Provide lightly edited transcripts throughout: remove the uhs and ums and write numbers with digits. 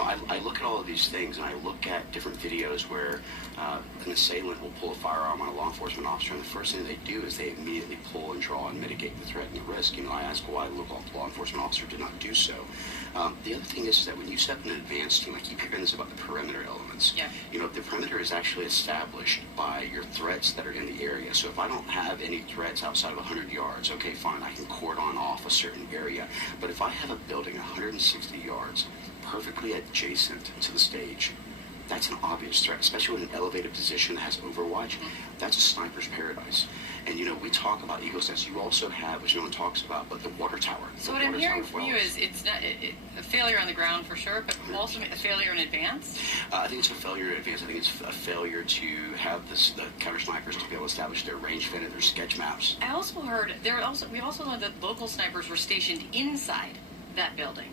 I look at all of these things, and I look at different videos where an assailant will pull a firearm on a law enforcement officer, and the first thing they do is they immediately pull and draw and mitigate the threat and the risk. I ask why the local law enforcement officer did not do so. The other thing is that when you set up an advanced team, I keep hearing this about the perimeter elements. Yeah. The perimeter is actually established by your threats that are in the area. So if I don't have any threats outside of 100 yards, okay, fine, I can cordon off a certain area. But if I have a building 160 yards perfectly adjacent to the stage, that's an obvious threat, especially with an elevated position that has overwatch. That's a sniper's paradise. And we talk about Eagle's Nest. You also have, which no one talks about, but the water tower. So what I'm hearing from you is it's not a failure on the ground for sure, but also a failure in advance? I think it's a failure in advance. I think it's a failure to have the counter snipers to be able to establish their range fin and their sketch maps. I also heard we also learned that local snipers were stationed inside that building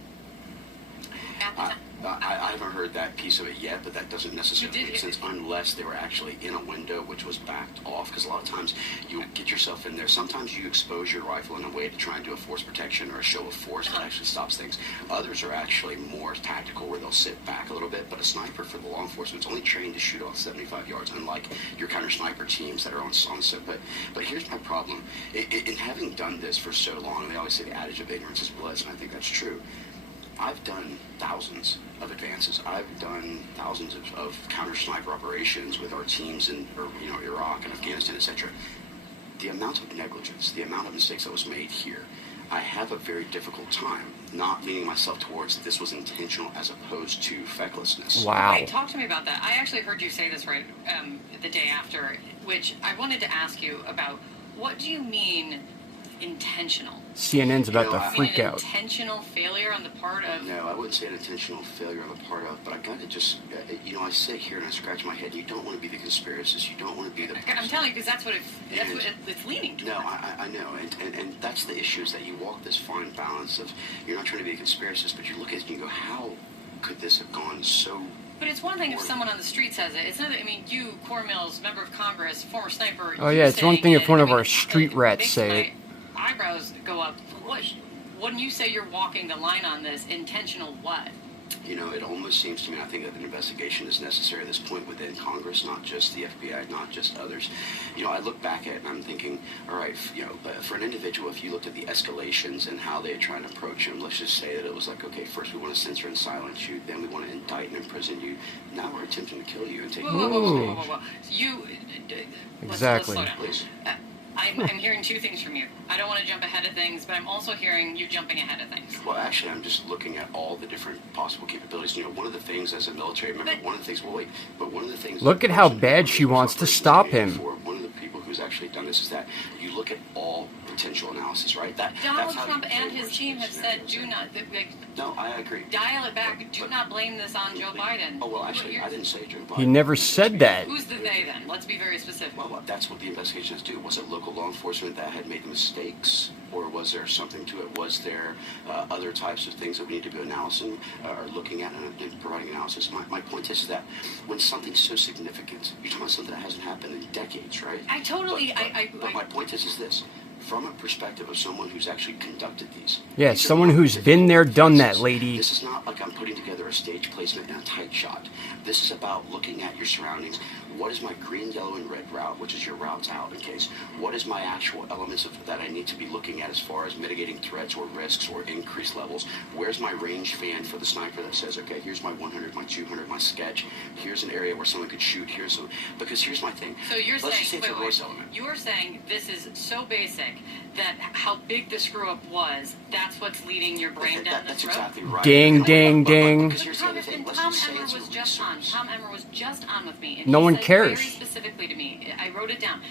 at the time. I haven't heard that piece of it yet, but that doesn't necessarily make sense unless they were actually in a window which was backed off, because a lot of times you get yourself in there. Sometimes you expose your rifle in a way to try and do a force protection or a show of force that actually stops things. Others are actually more tactical, where they'll sit back a little bit, but a sniper for the law enforcement is only trained to shoot off 75 yards, unlike your counter sniper teams that are on set. But here's my problem. In having done this for so long, they always say the adage of ignorance is bliss, and I think that's true. I've done thousands of advances. I've done thousands of counter sniper operations with our teams in Iraq and Afghanistan, etc. The amount of negligence, the amount of mistakes that was made here, I have a very difficult time not leaning myself towards this was intentional as opposed to fecklessness. Wow. Okay, talk to me about that. I actually heard you say this right the day after, which I wanted to ask you about. What do you mean intentional? CNN's about to freak out. Intentional failure on the part of... No, I wouldn't say an intentional failure on the part of, but I gotta just, I sit here and I scratch my head. You don't want to be the conspiracist. You don't want to be the person. I'm telling you, because that's what it's leaning to. No, I know, and that's the issue, is that you walk this fine balance of, you're not trying to be a conspiracist, but you look at it and you go, how could this have gone so... But it's one thing if someone on the street says it. It's another. You, Core Mills, member of Congress, former sniper. Oh yeah, it's one thing if one of our street rats say it. Eyebrows go up. When you say you're walking the line on this, intentional what? It almost seems to me, I think that an investigation is necessary at this point within Congress, not just the FBI, not just others. I look back at it and I'm thinking, all right, for an individual, if you looked at the escalations and how they tried to approach him, let's just say that it was like, okay, first we want to censor and silence you, then we want to indict and imprison you, now we're attempting to kill you and take you. Whoa. Exactly. Let's slow down. Please. I'm hearing two things from you. I don't want to jump ahead of things, but I'm also hearing you jumping ahead of things. Well, actually, I'm just looking at all the different possible capabilities. One of the things as a military member, one of the things... Look at how bad she wants to stop him. One of the people who's actually done this is that you look at all potential analysis, right? Donald Trump and his team have said, do not... No, I agree. Dial it back. Do not blame this on Joe Biden. Oh, well, actually, I didn't say Joe Biden. He never said that. Who's the they, then? Let's be very specific. Well, that's what the investigations do. Was it local law enforcement that had made the mistakes, or was there something to it? Was there other types of things that we need to be analyzing or looking at and providing analysis? My point is that when something's so significant, you're talking about something that hasn't happened in decades, right? I totally... But my point is this. From a perspective of someone who's actually conducted these. Yeah, someone who's been there, done that, lady. This is not like I'm putting together a stage placement and a tight shot. This is about looking at your surroundings. What is my green, yellow, and red route, which is your routes out in case? What is my actual elements that I need to be looking at as far as mitigating threats or risks or increased levels? Where's my range fan for the sniper that says, okay, here's my 100, my 200, my sketch. Here's an area where someone could shoot. Because here's my thing. So you're Let's saying, you're saying this is so basic that how big the screw up was, that's what's leading your brain down this road? That's exactly right. Ding, ding, ding. Tom Emmer was just on. Tom Emmer was just on with me. And no one cares. Very specifically to me. I wrote it down.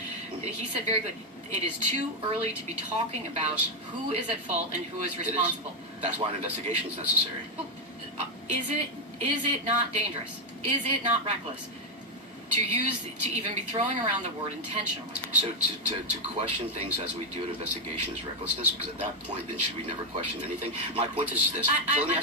He said very good. It is too early to be talking about who is at fault and who is responsible. That's why an investigation is necessary. Is it not dangerous? Is it not reckless to even be throwing around the word intentionally? So to question things as we do an investigation is recklessness, because at that point, then should we never question anything? My point is this. I'm not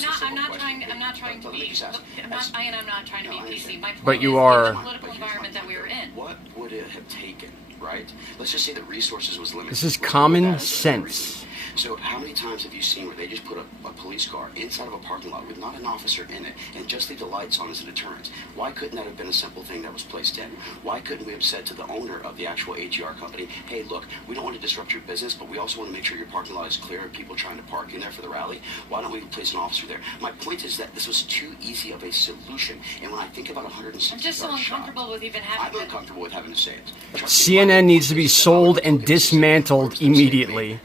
trying to be PC. My point but you is are. the political environment that we were in. What would it have taken, right? Let's just say the resources was limited. This is common sense. So how many times have you seen where they just put a police car inside of a parking lot with not an officer in it and just leave the lights on as a deterrent? Why couldn't that have been a simple thing that was placed in? Why couldn't we have said to the owner of the actual ATR company, hey, look, we don't want to disrupt your business, but we also want to make sure your parking lot is clear of people trying to park in there for the rally. Why don't we place an officer there? My point is that this was too easy of a solution. And when I think about 160 I'm just so uncomfortable with even having I'm uncomfortable with having to say it. Trust me, CNN needs to be sold and dismantled immediately.